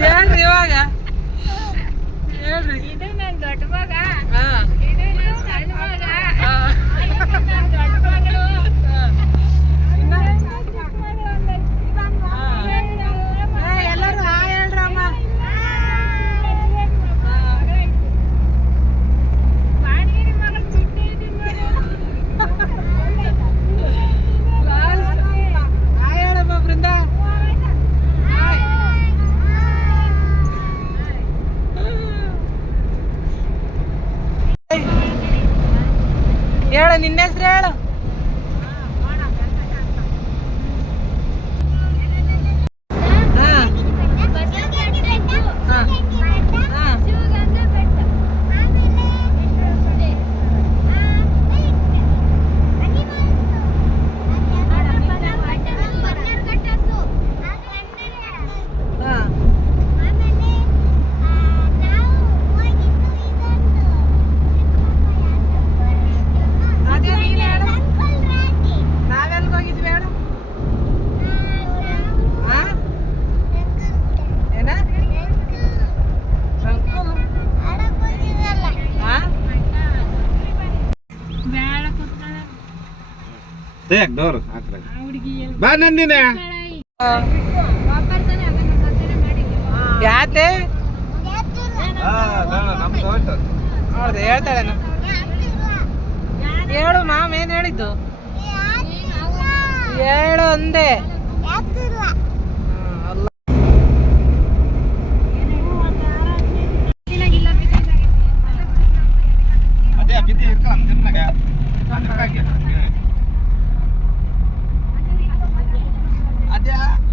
Ya, arriba, ya. ದೇಕ್ ಡೋರ್ ಹೇಳು ಮಾಮ್ ಏನ್ ಹೇಳಿದ್ದು? ಏಳು ಒಂದೇ ಅದೇ ಬಿದ್ದಿ Yeah.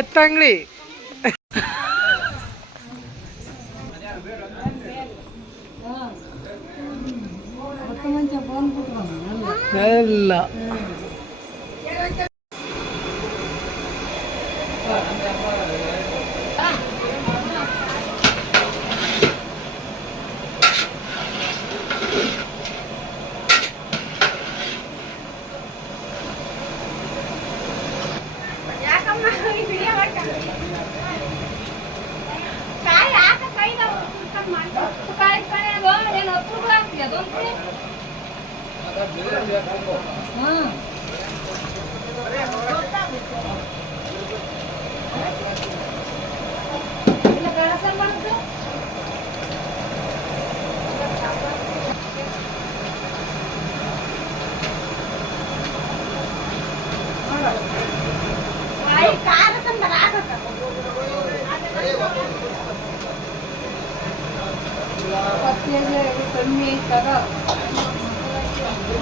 എത്തങ്ങളി. അല്ല.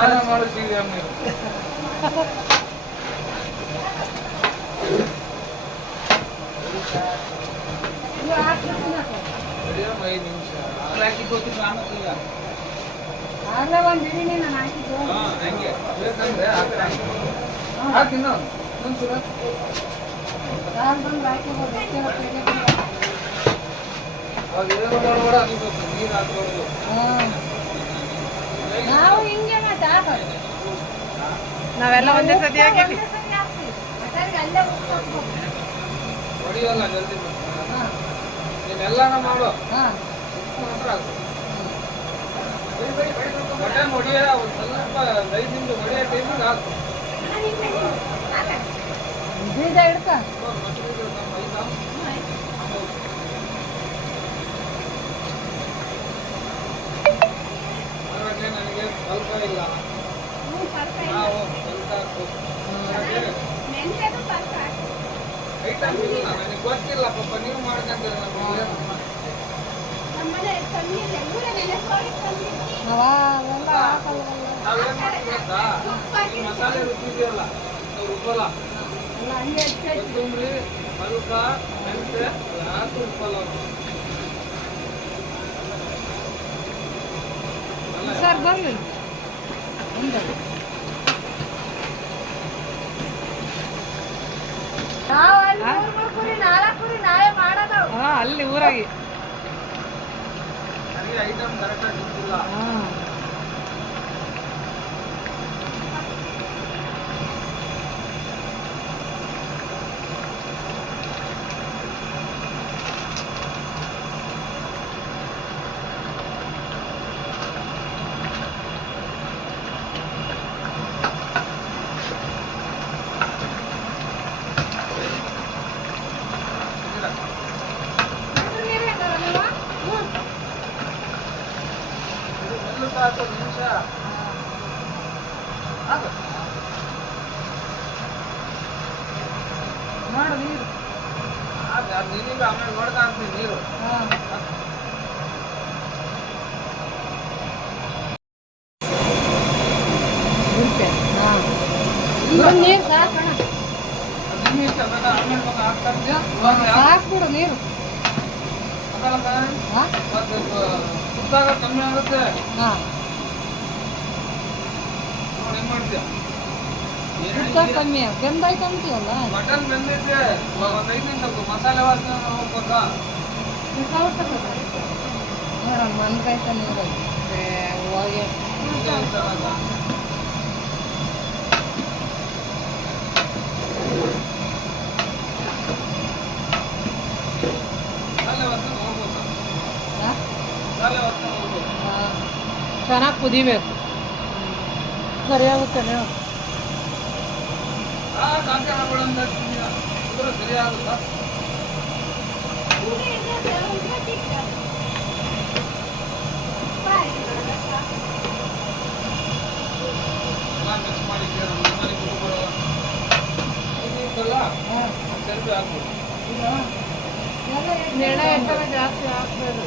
ಸ್ನಾನ ಮಾಡುತ್ತೀವಿ ಕಡಿಯಮ್ಮ ಐದು ನಿಮಿಷ ಹಾಕಿ ಕೊಡ್ತೀನಿ ಆಮೇಲೆ ಈಗ ಆಗ್ಲೇ ಒಂದ್ ಹಿಡಿನಿ ನಾನು ಹಾಕಿದ್ದು ಹಾ, ಹಂಗೆ. ಬೇಕಂದ್ರೆ ಹಾಕಿ ಹಾಕಿ ಒಂದು ಒಂಚೂರು. ಯಾರು ಬಂದು ಹಾಕಿಬೋದು. ಅವಾಗ ಅನಿಬೇಕು ನೀರು ಹಾಕ್ಬಾರ್ದು ನಾವು ಹಿಂಗೆ ಮತ್ತೆ ಹಾಕೋದು. ನಾವೆಲ್ಲ ಒಂದೇ ಸತಿ ಹಾಕಿ ಅಲ್ಲೇ. ಹೊಡಿಯೋಲ್ಲ ಜಲ್ದಿ ಹಾ, ಮಾಡು ಹೊಡಿಯ ಒಂದು ಸ್ವಲ್ಪ ಐದು ನಿಮಿಷ ಹೊಡಿಯೋ ಟೈಮಿಗೆ ಹಾಕು ಹಿಡ್ಕ ಹಾಗಾಗಿ ನನಗೆ ಸ್ವಲ್ಪ ಇಲ್ಲ. ನಾವು ಸ್ವಲ್ಪ ಐಟಮ್ ಇಲ್ಲ ನನಗೆ ಗೊತ್ತಿಲ್ಲ ಪಾಪ ನೀವು ಮಾಡ್ಕೊಂತೀರ ನಮಗೆ ನಾವ ಅವೆಲ್ಲ ಹಾಕಲ್ವಲ್ಲ. ನಾವೇನ್ ಮಾಡ್ತೀವಿ ಗೊತ್ತಾ? ಈ ಮಸಾಲೆ ರುಚಿ ಇದೆಯಲ್ಲ ನಾವು ರುಬ್ಬಲ್ಲ. ಕೊತ್ತಂಬರಿ ಮಲ್ಕ ಮೆಂತೆ ರುಬ್ಬಲ್ಲ. ಸರ್ ಬರ್ಲಿ ನಾವು ಅಲ್ಲಿ ಊರಾಗಿ. ಐಟಮ್ ಕರೆಕ್ಟಾಗಿ ಗೊತ್ತಿಲ್ಲ ಹಾ ಫಿಲ್ಟರ್ ನೀರೇ ಇದಾವ ನೀವು? ಇದು ಮೆಲ್ಲಗೆ ಹಾಕು ನಿಮಿಷ ಹಾಕು ಮಾಡು ನೀರು ಅದು ಅದು ನಿನಗೆ ಆಮೇಲೆ ನೋಡ್ತಾ ಇರ್ತೀನಿ ನೀರು ಹಾ ಉಂಟೆ ಹಾ ಇದೊಂದ್ ನೀರ್ ಸಾಕಣ ಅದು ನಿನ್ನ ಇಷ್ಟ ಬೇಕಾದ್ರೆ ಆಮೇಲೆ ಬೇಕಾದ್ರೆ ಹಾಕ್ತಾ ಇರ್ತೀಯ ಇವಾಗ ಯಾಕೆ ಸಾಕ್ಬಿಡು ನೀರು ಹಾಕಲ್ಲ ಹಾ ಮತ್ತೆ ಸುತ್ತಾಗ ಕಮ್ಮಿ ಆಗುತ್ತೆ ಹಾ ಕಮ್ಮಿ ಬೆಂದಾಯ್ತು ಅಂತೀವಲ್ಲ ಮಟನ್ ಬೆಂದೈತೆ ಒಂದು ಐದು ನಿಮಿಷ ಮಸಾಲೆ ವಾಸನೆ ಹೋಗ್ಬೇಕಾ? ನೋಡೋಣ ಮನ್ಕೈತ ನೀರು. ಹೋಗಿ. ಹಿಂಗೆ ಐತಲ್ಲ. ಮಸಾಲೆ ವಾಸನೆ ಹೋಗ್ಬೇಕು ಹಾ ಮಸಾಲೆ ವಾಸನೆ ಹೋಗ್ಬೇಕು ಚೆನ್ನಾಗಿ ಕುದಿಬೇಕು ಸರಿ ಆಗುತ್ತೆ ನೀವು ಆ ಕಾಂತಿ ಮಾಡ್ಬೇಡ ಅಂತ ಹೇಳ್ತಿದ್ದೀಯ. ಕುದ್ರೆ ಸರಿ ಆಗುತ್ತಾ ಎಲ್ಲ ಮಿಕ್ಸ್ ಮಾಡಿದ್ದೀರ ಮನೆಗೆ ಬಿಟ್ಟು ಇದೆಯಲ್ಲ ಹಾಂ ಸರಿ ಹಾಕ್ಬಿಡು ನೆಳೆ ಎಷ್ಟರ ಜಾಸ್ತಿ ಹಾಕ್ಬೇಕು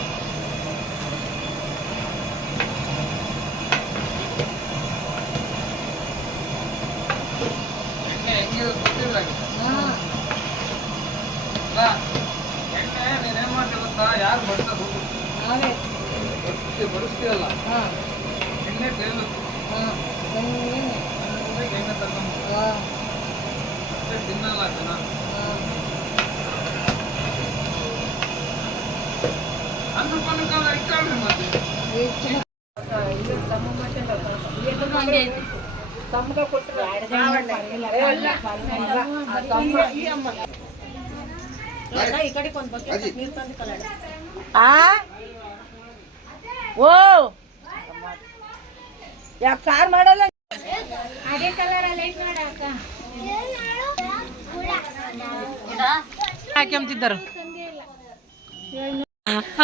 ಓ ಯಾಕೆ ಸಾರು ಮಾಡಲ್ಲ ಅದೇ ಕಲರ್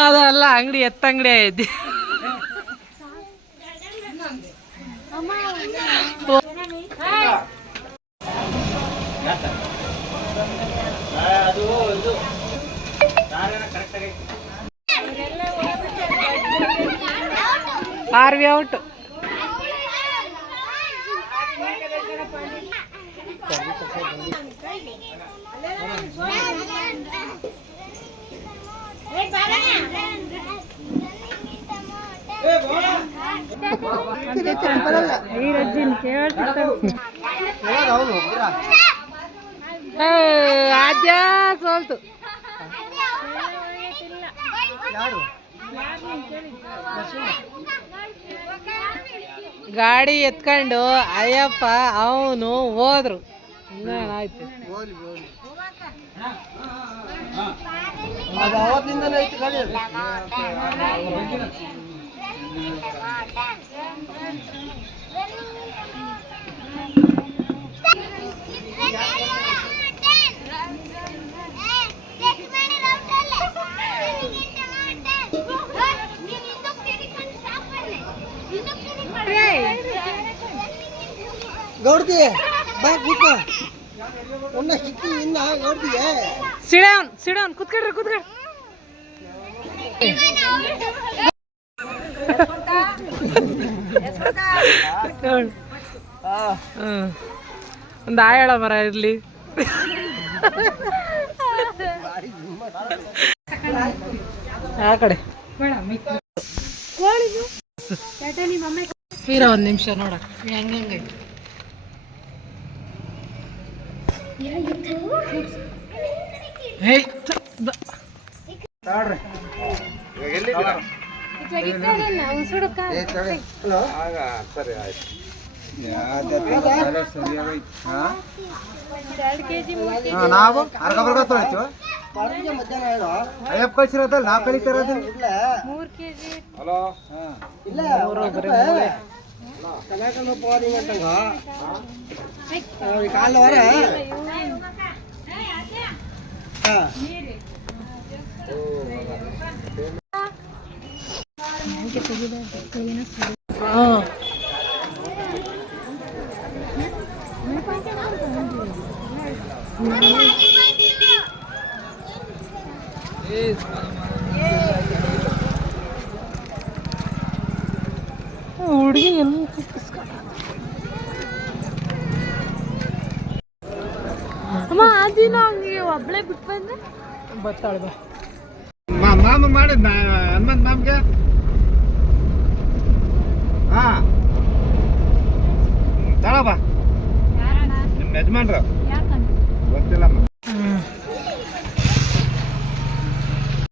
ಅದಲ್ಲ ಅಂಗಡಿ ಎತ್ತಂಗಡಿ ಐತಿ ಆರ್ವಿ ಔಟ್. ಆದ್ಯ ಸೋಲ್ತು ಗಾಡಿ ಎತ್ಕೊಂಡು ಅಯ್ಯಪ್ಪ ಅವನು ಹೋದ್ರು. ಇನ್ನೇನಾಯ್ತು? ಅದು ಅವತ್ತಿಂದಲೇ ಐತಿ ಗಾಡಿ. ಗೌಡ್ತಿ ಬಾ ಕೂತ್ಕೋ ಉಣ್ಣ ಹಿಕ್ಕಿ ಇನ್ನ ಗೌಡ್ತಿಗೆ ಕುತ್ಕೊಳ್ರಿ ಕುತ್ಕೊಳ್ರಿ ನೋಡು. ಹ್ಮ್. ಒಂದು ಆಯಳ ಮರ ಇರ್ಲಿ ಆ ಕಡೆ ಇರ ಒಂದ್ ನಿಮಿಷ ನೋಡ ಹೆಂಗೆ ಹೇ ಥ- ದ- ಹಲೋ ಆಗ ಸರಿ ಆಯ್ತು ನಾವು ಅರ್ಧ ಬರ್ಗ ತೊಳಿತು ಅಯ್ಯಪ್ಪ ಕಳ್ಸಿರೋದಲ್ಲ ನಾವು ಕಳಿತಿರೋದು? ಇಲ್ಲ ಹಲೋ? ಇಲ್ಲ ಟೊಮ್ಯಾಟೊ ಮಾಡ್ತಂಗ ಕಾಲ ವರ. ಹುಡುಗಿ ಎಲ್ಲ ಅಮ್ಮ ಆ ದಿನ ಹಂಗೆ ಒಬ್ಳೆ ಬಿಟ್ಟು ಬಂದೆ. ಬರ್ತಾಳೆ ಬಾ ಮಾಮ ಮಾಡಿದ್ನ ಹನುಮಂತ್ ಮಾಮ್ಗೆ ಹಾ. ತಳ ಬಾ. ನಿಮ್ಮ ಯಜಮಾನ್ರು. ಗೊತ್ತಿಲ್ಲಮ್ಮ